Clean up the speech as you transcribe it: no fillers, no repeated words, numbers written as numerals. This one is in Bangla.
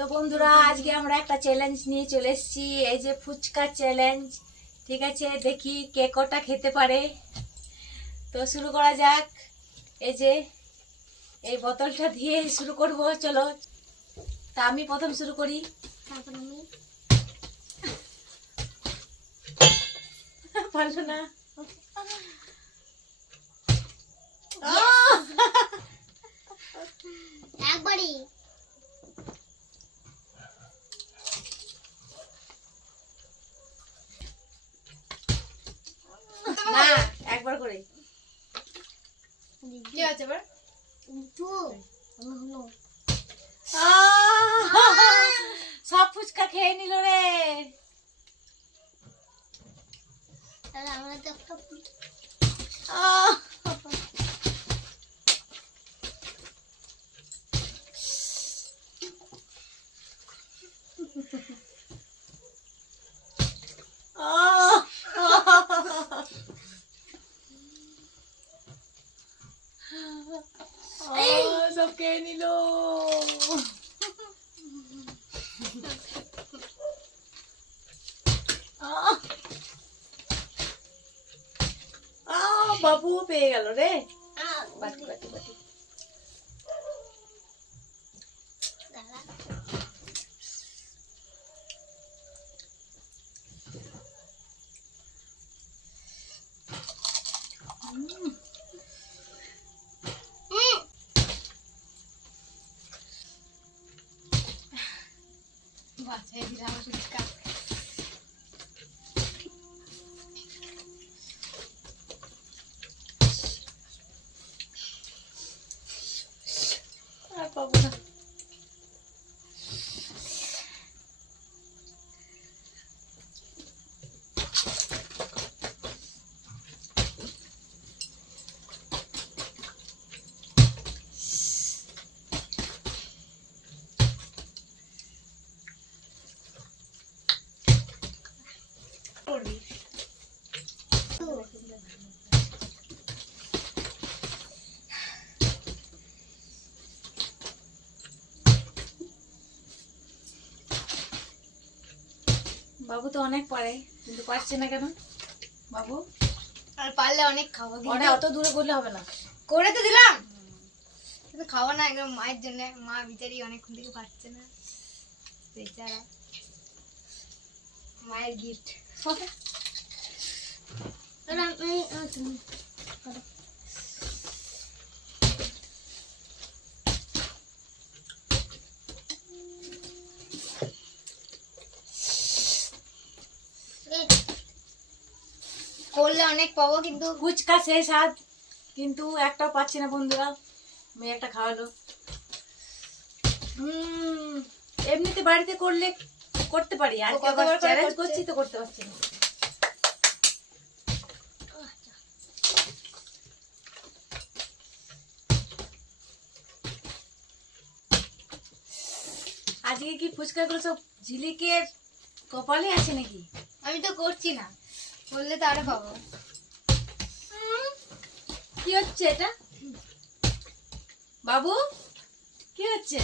তো বন্ধুরা আজকে আমরা একটা চ্যালেঞ্জ নিয়ে চলে এসেছি, এই যে ফুচকা চ্যালেঞ্জ। ঠিক আছে, দেখি কে কটা খেতে পারে। তো শুরু করা যাক। এই যে এই বোতলটা দিয়ে শুরু করব, চলো। তা আমি প্রথম শুরু করি। তারপর আমি পারলো না। একবারই না, একবার করে। কি আছে এবার? হলো সব ফুচকা খেয়ে নিল রে। তাহলে আমরা তো একটা আহ! আহ! সব খেয়ে নিল। বাবু পেয়ে গেল রে। বাটি বাটি বাটি। বাচ্চাই দিলাম ফুচকা। আর পাবো না। বাবু তো অনেক পারে, কিন্তু পারছে না কেন বাবু? আর পারলে অনেক খাবো, ওটা অত দূরে করলে হবে না। করে তো দিলাম, কিন্তু খাবো না একদম মায়ের জন্য। মা বিচারি অনেকক্ষণ থেকে পারছে না, বেচারা। মায়ের গিফট। করলে অনেক পাবো, কিন্তু ফুচকা শেষ হাত, কিন্তু একটাও পাচ্ছি না বন্ধুরা। মেয়ে একটা খাওয়ালো। এমনিতে বাড়িতে করলে করতে পারি, আর কতবার করে চ্যালেঞ্জ করছে? করছি তো করতে পারছি না। আজকে কি ফুচকাগুলো সব ঝিলিকের কপালে আছে নাকি? আমি তো করছি না, করলে তো আরো পাবো। কি হচ্ছে এটা বাবু? কি হচ্ছে?